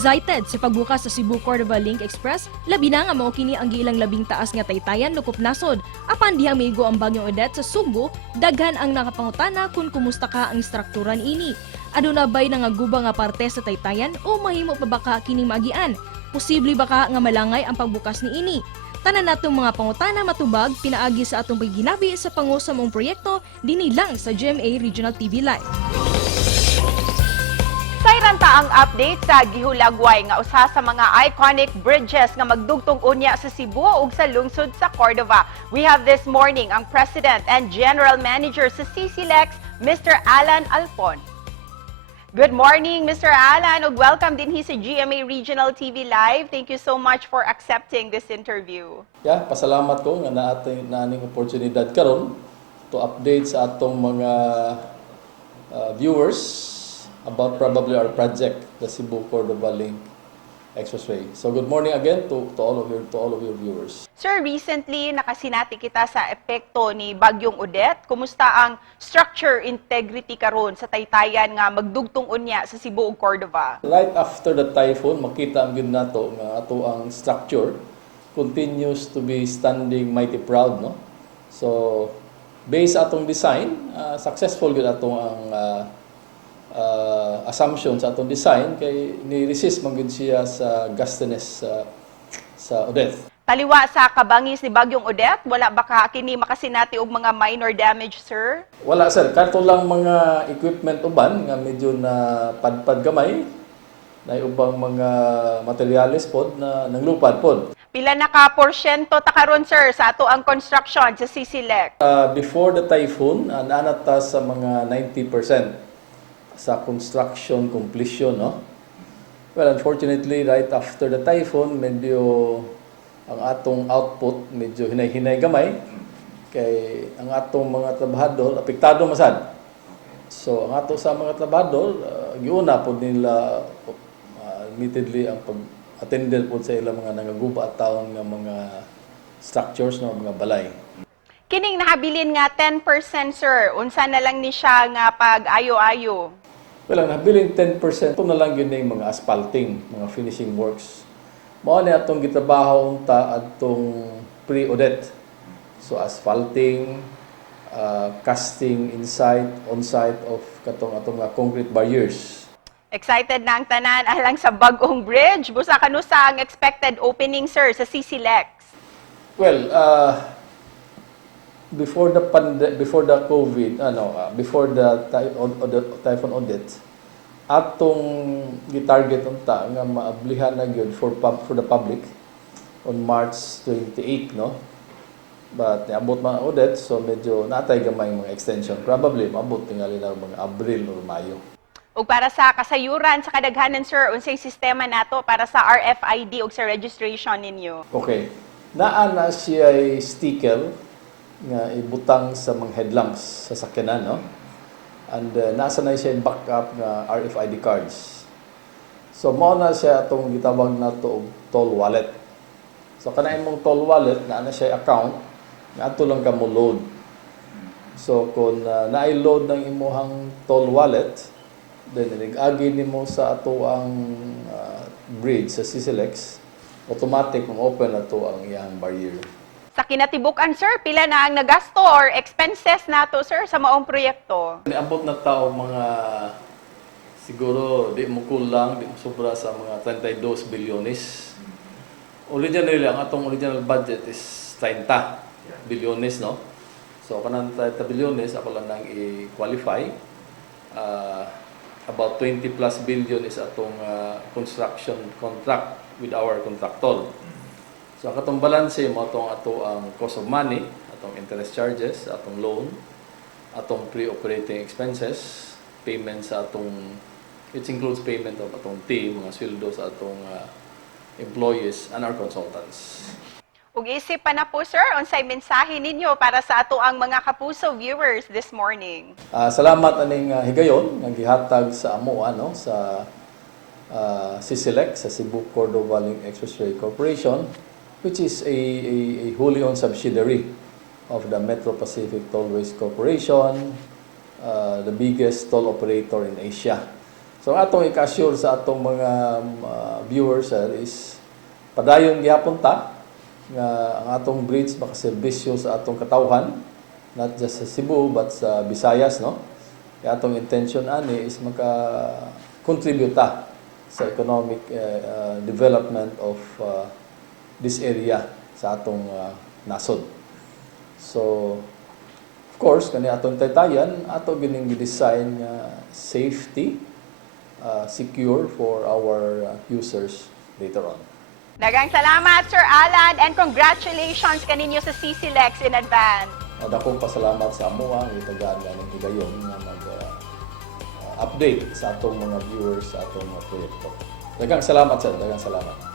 Excited sa pagbukas sa Cebu-Cordova Link Express, labi na nga mao kini ang giilang labing taas nga taytayan lukop nasod. Apan dihang miigo ang bagyong Odette sa Subo, daghan ang nakapangutana kung kumusta ka ang strukturan ini. Aduna bay nangaguba nga parte sa taytayan o mahimo pa baka kining magian? Posible baka nga malangay ang pagbukas ni ini? Tanan natong mga pangutana matubag pinaagi sa atong pagginabi sa pangusa mong proyekto dinhi lang sa GMA Regional TV Live. Sayranta ang update sa Gihulagway nga usa sa mga iconic bridges nga magdugtong unya sa Cebu ug sa lungsod sa Cordova. We have this morning ang President and General Manager sa CCLEX, Mr. Alan Alpon. Good morning, Mr. Alan, ug welcome din sa GMA Regional TV Live. Thank you so much for accepting this interview. Pasalamat ko nga naaning oportunidad karon to update sa atong mga viewers about probably our project, the Cebu-Cordova Link Expressway. So good morning again to all of your viewers. Sir, recently nakasinati kita sa epekto ni Bagyong Odette. Kumusta ang structure integrity karon sa taytayan nga magdugtong unya sa Cebu ug Cordova? Right after the typhoon, makita ang gid nato nga ato ang structure continues to be standing mighty proud, no? So based atong design, successful gid atong ang assumption sa atong design kay ni-resist man gid siya sa gustiness sa Odette. Taliwa sa kabangis ni Bagyong Odette, wala baka kini makasinati og mga minor damage, sir? Wala sir, kanto lang mga equipment uban nga medyo na padpad gamay, na ubang mga materyales pod na nanglupad pod. Pila na ka porsyento ta karon, sir, sa ato ang construction sa CCLEX? Before the typhoon, naanata sa mga 90% sa construction completion, no? Well, unfortunately, right after the typhoon, medyo ang atong output medyo hinay-hinay gamay kay ang atong mga trabahador apektado masad. So ang ato sa mga trabahador giuna pod nila admittedly ang pag-attended pod sa ilang mga nangaguba at taon nga mga structures, no, mga balay. Kining nahabilin nga 10%, sir, unsa na lang ni siya nga pag-ayo-ayo? Well, ang nabiling 10%, ito na lang yun yung mga asphalting, mga finishing works. Mao ni atong gitrabaho unta atong pre-Odette. So asphalting, casting inside, on-site of atong mga concrete barriers. Excited na ang tanan alang sa bagong bridge. Busa kanusa ang expected opening, sir, sa CCLEX? Well, before the COVID, before the Typhoon Odette, atong gitarget unta nga maablihan na gyud for the public on March 28, no? But niabot man ang Odette, so medyo natay gamay mga extension. Probably maabot tingali na mga Abril or Mayo. Ug para sa kasayuran sa kadaghanan, sir, unsay sistema nato para sa RFID ug sa registration ninyo? Okay. Naa na siya sticker nga ibutang sa mga headlamps sa sakyanan, no? And nasa na siya backup nga RFID cards. So mao na siya atong gitawag nato og toll wallet. So kanain mong toll wallet na siya account nga ato lang ka mo load. So kung na-load ng imuhang toll wallet, then nag-agi nimo sa ato ang bridge sa CCLEX, automatic kung open na to ang iyang barrier. Sa kinatibukan, sir, pila na ang nagasto or expenses nato, sir, sa maong proyekto? Niabot na tao mga siguro di mo kulang, di mo sobra sa mga 32 bilyones. Originally, ang atong original budget is 30 bilyones, no? So kanang 30 bilyones ako lang nang i-qualify. About 20 plus billion is atong construction contract with our contractor. So ang katong balanse mo ato ang cost of money, atong interest charges, atong loan, atong pre-operating expenses, payment sa atong, it includes payment of atong team, mga sweldo sa atong employees and our consultants. Ug isip pa na po, sir, unsay mensahe ninyo para sa ato ang mga kapuso viewers this morning? Salamat aning higayon nga gihatag sa amo sa CCLEX, sa Cebu-Cordova Link Expressway Corporation, which is a wholly owned subsidiary of the Metro Pacific Tollways Corporation, the biggest toll operator in Asia. So ang atong i-assure sa atong mga viewers sir, is padayon gyapon ta nga ang atong bridge makaserbisyo sa atong katawhan, not just sa Cebu but sa Visayas, no? Yung atong intention ani is maka-contribute ta sa economic development of this area sa atong nasod. So, of course, kani atong taytayan, ato gining gi-design safety, secure for our users later on. Daghang salamat, Sir Alan, and congratulations kaninyo sa CCLEX in advance. Dakong pasalamat sa amuha ang itagaan nga ng higayon nga mag-update sa atong mga viewers sa atong mga proyekto. Daghang salamat sir, daghang salamat.